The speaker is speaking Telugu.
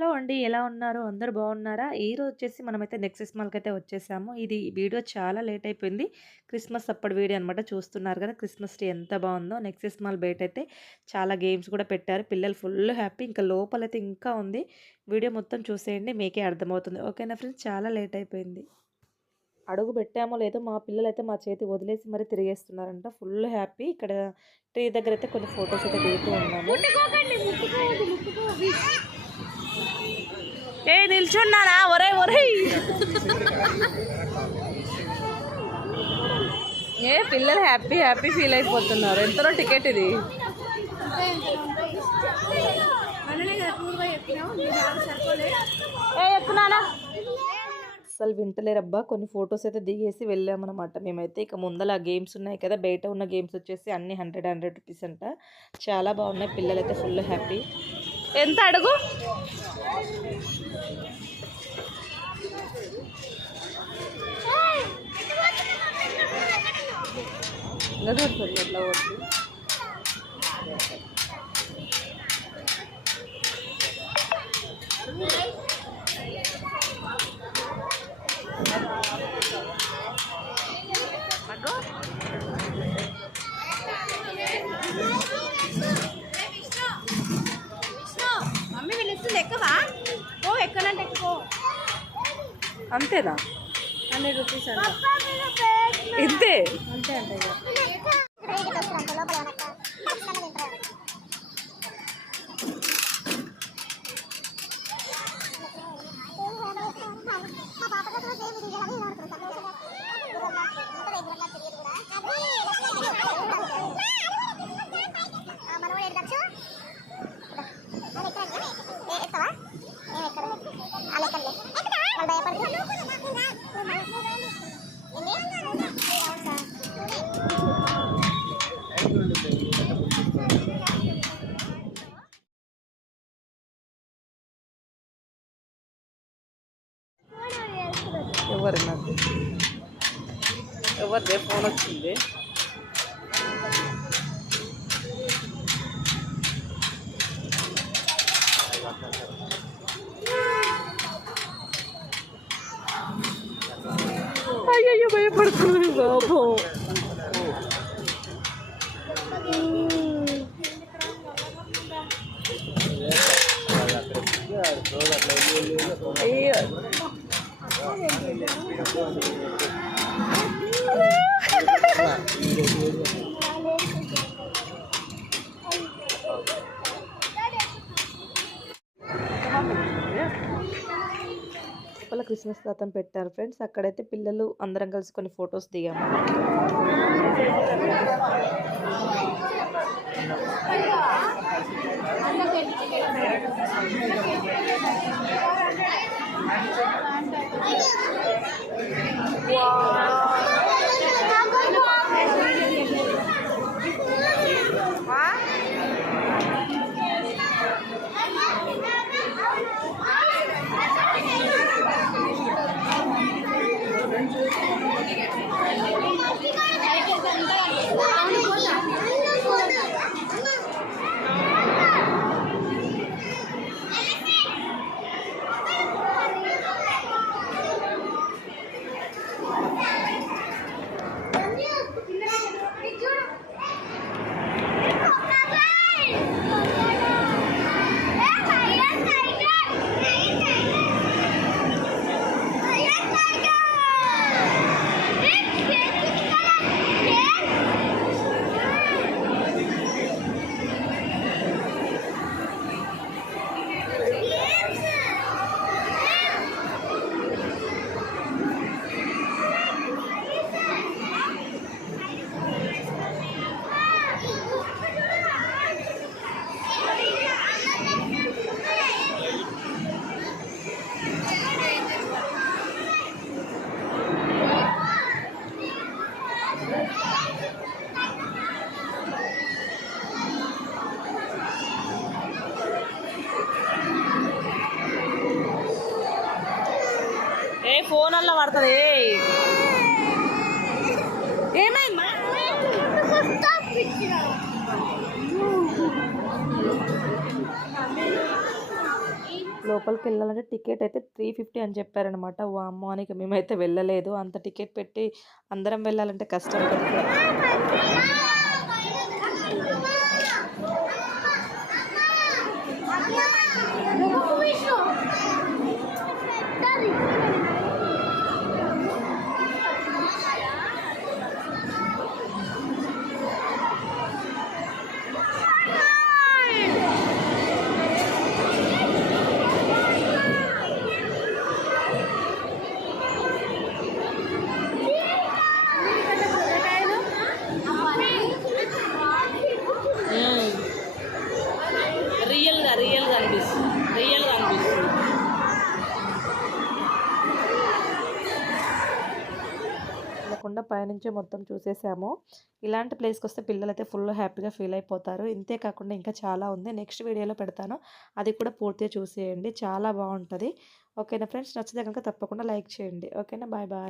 హలో అండి. ఎలా ఉన్నారు? అందరూ బాగున్నారా? ఈరోజు వచ్చేసి మనమైతే నెక్సెస్ మాల్‌కైతే వచ్చేసాము. ఇది వీడియో చాలా లేట్ అయిపోయింది. క్రిస్మస్ అప్పటి వీడియో అనమాట. చూస్తున్నారు కదా! క్రిస్మస్ ట్రీ ఎంత బావుందో. నెక్సెస్ మాల్ బయటైతే చాలా గేమ్స్ కూడా పెట్టారు. పిల్లలు ఫుల్ హ్యాపీ. ఇంకా లోపలైతే ఇంకా ఉంది. వీడియో మొత్తం చూసేయండి. మీకే అర్థమవుతుంది. ఓకేనా ఫ్రెండ్స్? చాలా లేట్ అయిపోయింది. అడుగు పెట్టామో లేదో మా పిల్లలైతే మా చేతి వదిలేసి మరి తిరిగేస్తున్నారంట. Full happy. ఇక్కడ ట్రీ దగ్గరైతే కొన్ని ఫోటోస్ అయితే దిగుతూ ఉన్నాము. ఏ నిల్చున్నారా? ఒరేయ్ ఒరేయ్ ఏ పిల్లలు హ్యాపీ హ్యాపీ ఫీల్ అయిపోతున్నారు. ఎంతనో టికెట్ ఇది. ఏ ఎక్కునానా అసలు వింటలేరబ్బా. కొన్ని ఫొటోస్ అయితే దిగేసి వెళ్ళామన్నమాట మేమైతే. ఇక ముందల గేమ్స్ ఉన్నాయి కదా, బయట ఉన్న గేమ్స్ వచ్చేసి అన్ని 100 రూపీస్ అంట. చాలా బాగున్నాయి. పిల్లలైతే ఫుల్ హ్యాపీ. ఎంత అడుగు? ఇంకా చూడుతుంది ఎట్లా పోతుంది. మమ్మీ వీళ్ళు ఎక్కవా? ఓ ఎక్కనంటే ఎక్కువ. అంతేనా? 100 రూపీస్ అంట. ఇంతే అంతే అంట. ఎవరు నాకు ఎవరిదే ఫోన్ వచ్చింది. అయ్యో భయపడుతుంది బాబు. అయ్యో లోపల క్రిస్మస్ తాతం పెట్టారు ఫ్రెండ్స్. అక్కడైతే పిల్లలు అందరం కలిసి కొన్ని ఫొటోస్ దిగాము. ఫోన్ అలా పడుతుంది. ఏమైంది? లోపలికి వెళ్ళాలంటే టికెట్ అయితే 350 అని చెప్పారనమాట. వామ్మో! అని ఇక మేమైతే వెళ్ళలేదు. అంత టికెట్ పెట్టి అందరం వెళ్ళాలంటే కష్టం కదా! రియల్‌గా అనిపిస్తుంది. వెళ్ళకుండా పైనుంచే మొత్తం చూసేసాము. ఇలాంటి ప్లేస్‌కొస్తే పిల్లలైతే ఫుల్ హ్యాపీగా ఫీల్ అయిపోతారు. ఇంతే కాకుండా ఇంకా చాలా ఉంది. నెక్స్ట్ వీడియోలో పెడతాను. అది కూడా పూర్తిగా చూసేయండి. చాలా బావుంటది. ఓకేనా ఫ్రెండ్స్, నచ్చితే గనుక తప్పకుండా లైక్ చేయండి. ఓకేనా, బాయ్ బాయ్.